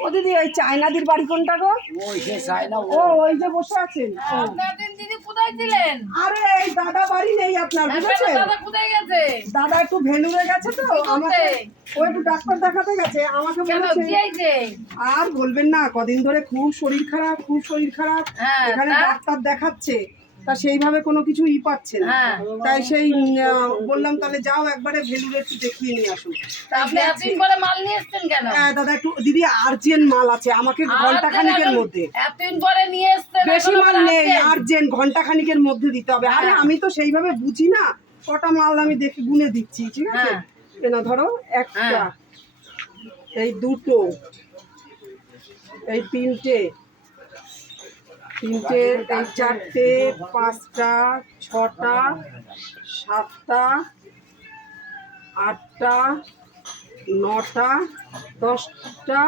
ও দিদি ওই চায়নাদির বাড়ি কোনটা গো? ও। ওই যে বসে আছেন। দিদি কোথায় ছিলেন? আরে এই দাদা বাড়ি নেই আপনার বুঝেছেন? দাদা কোথায় গেছে? দাদা একটু ভেলুরে গেছে তো আমাকে ও একটু ডাক্তার দেখাতে গেছে আমাকে কেন বলেছে আর বলবেন না কদিন ধরে খুব শরীর খারাপ খুব শরীর খারাপ হ্যাঁ, এখানে ডাক্তার দেখাচ্ছে। তা সেইভাবে কোনো কিছু ই পাচ্ছে না। হ্যাঁ। তাই সেই বললাম তাহলে যাও একবারে ভেলুরে একটু দেখিয়ে নিয়ে আসুন হ্যাঁ, দাদা একটু দিদি আর্জেন্ট মাল আছে। আমাকে ঘণ্টা খানিকের মধ্যে। বেশি মাল নেই আর্জেন্ট ঘণ্টা খানিকের মধ্যে দিতে হবে। আরে হ্যাঁ। আমি তো সেইভাবে বুঝি না। কটা মাল আমি দেখে গুনে দিচ্ছি ঠিক আছে? হ্যাঁ। না ধরো একটা। এই দুটো এই তিনটে তিনটে এই চারটে পাঁচটা ছটা সাতটা আটটা নটা দশটা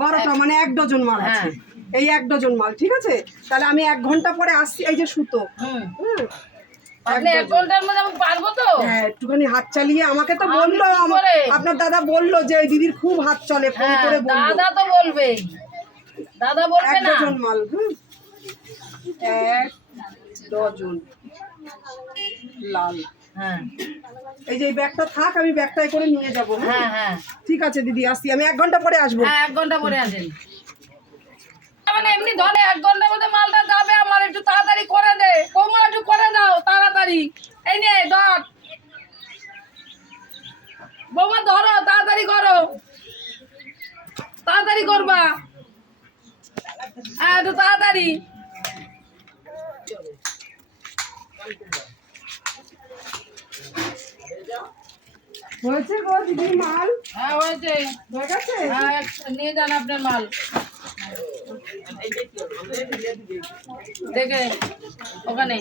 বারোটা মানে এক ডজন মাল আছে। হ্যাঁ। এই এক ডজন মাল ঠিক আছে? তাহলে আমি এক ঘণ্টা পরে আসছি এই যে সুতো। হুম। হুম। আপনি এক ঘণ্টার মধ্যে আমি পারব তো? হ্যাঁ একটুখানি হাত চালিয়ে আমাকে তো বলল? আপনার দাদা বলল যে এই দিদির খুব হাত চলে ফোন হ্যাঁ করে দাদা তো বলবে দাদা বলবে এক না? ডজন মাল হুম। এক ডজন লাল। হ্যাঁ। এই যে ব্যাগটা থাক আমি ব্যাগটাই করে নিয়ে যাব হ্যাঁ? হ্যাঁ হ্যাঁ। ঠিক আছে দিদি আসছি। আমি এক ঘণ্টা পরে আসব। হ্যাঁ এক ঘণ্টা পরে আসেন। মানে এমনি ধরে এক ঘণ্টার মধ্যে মালটা যাবে আমার একটু তাড়াতাড়ি করে দে। বৌমা একটু করে দাও তাড়াতাড়ি। এই নে ধর। বৌমা ধরো তাড়াতাড়ি করো। তাড়াতাড়ি করবা। হ্যাঁ একটু তাড়াতাড়ি। হয়েছে গো দিদি মাল? হ্যাঁ হয়েছে। হয়ে গেছে? হ্যাঁ নিয়ে যান আপনার মাল। দেখে ওখানে।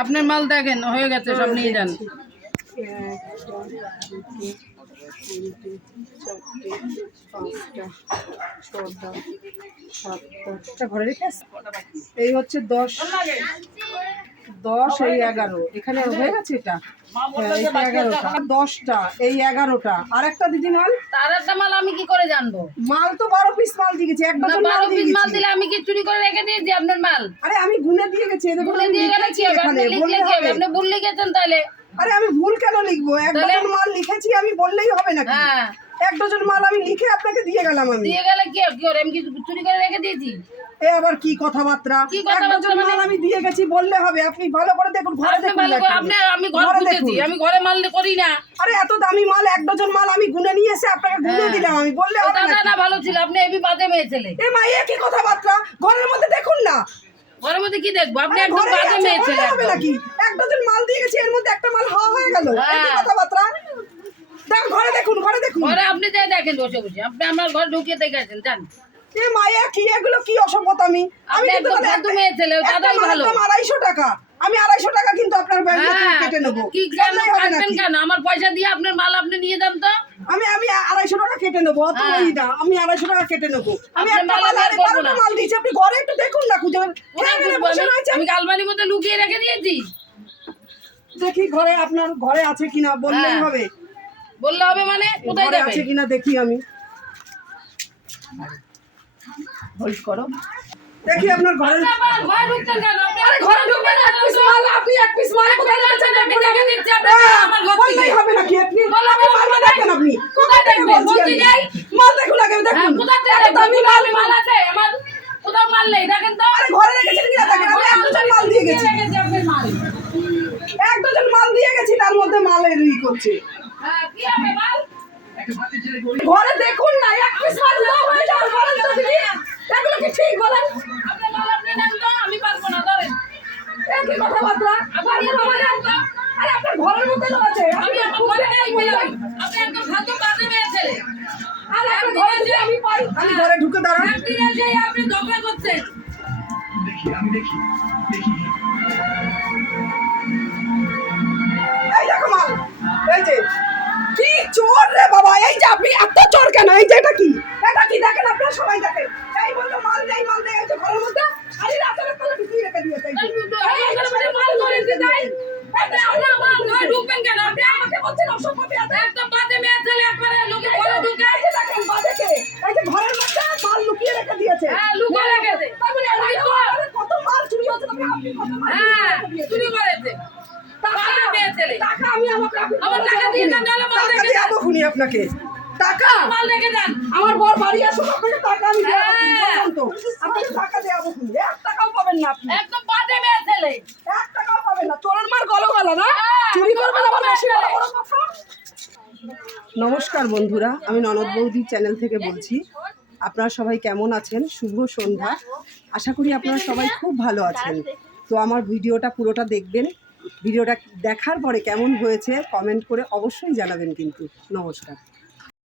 আপনার মাল দেখেন হয়ে গেছে সব নিয়ে যান একটা দুটো তিনটে চারটে পাঁচটা ছটা সাতটা ঘরে রেখে এই হচ্ছে দশ দশ এই এগারো। এখানে হয়ে গেছে এটা? হ্যাঁ, এগারোটা। দশটা এই এগারোটা। আর একটা দিদি মাল? তার একটা মাল আমি কি করে জানব? মাল তো বারো পিস মাল দিয়ে গেছি এক না মাল বারো দিয়ে পিস মাল দিলে আমি কি চুরি করে রেখে দিয়েছি আপনার মাল? আরে আমি গুনে দিয়ে গেছি এদের দিয়ে গেলে কি হবে আপনি লিখলে কি হবে। আপনি ভুল লিখেছেন তাহলে। আরে আমি ভুল কেন লিখব? এক ডজন মাল লিখেছি আমি বললেই হবে নাকি? হ্যাঁ। এক ডজন মাল আমি লিখে আপনাকে দিয়ে গেলাম আমি। দিয়ে গেলে কি কি আমি কি চুরি করে রেখে দিয়েছি? এ আবার কি কথাবার্তা? এক ডজন মাল মানে? আমি দিয়ে গেছি বললে হবে। আপনি ভালো করে দেখুন ঘরে দেখুন। আপনি আমি ঘরে দেখুন। আমি ঘরে মাল করি না। আরে এত দামি মাল এক ডজন মাল আমি গুনে নিয়ে এসে আপনাকে গুনে হ্যাঁ। দিলাম আমি বললে হবে নাকি? না ভালো ছিল। আপনি এবি বাজে মেয়ে ছেলে। এ মা এ কি কথাবার্তা? ঘরের মধ্যে দেখুন না। ঘরের মধ্যে কি দেখব? আপনি একদম বাজে মেয়ে ছেলে হবে। নাকি? এক ডজন মাল দিয়ে গেছি এর মধ্যে একটা মাল হাওয়া হয়ে গেল। হ্যাঁ। কথাবার্তা ঘরে দেখুন ঘরে দেখুন। ঘরে আপনি যাই দেখেন বসে বসে। আপনি আমার ঘর ঢুকিয়ে দেখেছেন জান। এ মায়া কি এগুলো কি আমি? আপনি কিন্তু মেয়ে ছেলে, দাদাই ভালো। আড়াইশো টাকা। আমি আড়াইশো টাকা কিন্তু আপনার ব্যাংক কেটে নেব। কি কাটবেন কেন? আমার পয়সা দিয়ে আপনার মাল আপনি নিয়ে যান তো। আমি আমি আড়াইশো টাকা কেটে নেব অত হ্যাঁ। ওই না। আমি আড়াইশো টাকা কেটে নেব। আমি একটা মাল আমি আর বারোটা মাল দিয়েছি। আপনি ঘরে একটু দেখুন না খুঁজে আমি? আমি আলমারির মধ্যে লুকিয়ে রেখে দিয়েছি? দেখি ঘরে আপনার ঘরে আছে কিনা বললেই হ্যাঁ। হবে বললে হবে মানে কোথায় যাবে আছে কিনা দেখি আমি হোল্ড করো দেখি আপনার ঘরে আপনি ঘরে ঢুকছেন কেন? আরে ঘরে ঢুকবেন এক পিস মাল আপনি এক পিস মাল কোথায় রেখেছেন আমি দেখে দিচ্ছি আপনি হ্যাঁ, আমার ঘর বললেই। হবে নাকি আপনি বললে আপনি হবে মাল না। দেখেন আপনি কোথায় দেখবেন? বলছি যাই। মাল দেখুন আগে হ্যাঁ, দেখুন কোথায় থেকে দেখবেন? কোথায় মাল আমি মাল আছে? আমার কোথাও মাল নেই, দেখেন তো। আরে ঘরে রেখেছেন কিনা দেখেন আমি এক ডজন মাল দিয়ে গেছি রেখেছি আপনার মাল। এক ডজন মাল দিয়ে গেছি মধ্যে করছে হ্যাঁ, কি হবে মাল? ঘরে দেখুন না এক পিস মাল দাও হয়ে যাবে বলেন তো দিদি এগুলো কি ঠিক বলেন আপনি আমি পারব না, ধরেন। একই কথাবার্তা আপনি আমার আরে আপনার ঘরের মধ্যে তো আছে আমি আমার ঘরে নেই। আপনি একদম ফালতু বাজে মেয়ে ছেলে। আর আপনার ঘরে যদি আমি পাই আমি ঘরে ঢুকে দাঁড়ান আপনি করছেন। এই আপনি এত চর কেন এই যে এটা কি এটা কি দেখেন আপনারা সবাই দেখেন এই বলতো মাল নেই মাল নেই এই যে ঘরের মধ্যে খালি রাতের তলে বিক্রি রেখে দিয়েছে মাল দিতে এটা মাল নয় কেন আপনি আমাকে বলছেন একদম মেয়ে ছেলে একবারে লোকে যে দেখেন কে এই যে ঘরের মধ্যে মাল লুকিয়ে রেখে দিয়েছে হ্যাঁ লুকিয়ে রেখেছে তাহলে কত মাল চুরি হচ্ছে আপনি কত মাল চুরি করেছে টাকা আমি আমার টাকা দিয়ে মাল রেখে খুনি আপনাকে টাকা? মাল রেখে দেন আমার বর বাড়ি আসুক আপনাকে টাকা আমি দেবো। হ্যাঁ। আপনাকে টাকা দেবো এক টাকাও পাবেন না আপনি। একদম বাজে মেয়ে ছেলে। এক টাকাও পাবেন না। চোরের মার গলো গলো না? হ্যাঁ, চুরি করবেন আবার বেশি বড়। বড় কথা নমস্কার বন্ধুরা আমি ননদ বৌদি চ্যানেল থেকে বলছি। আপনারা সবাই কেমন আছেন? শুভ সন্ধ্যা। আশা করি আপনারা সবাই খুব ভালো আছেন। তো আমার ভিডিওটা পুরোটা দেখবেন। ভিডিওটা দেখার পরে কেমন হয়েছে কমেন্ট করে অবশ্যই জানাবেন কিন্তু। নমস্কার।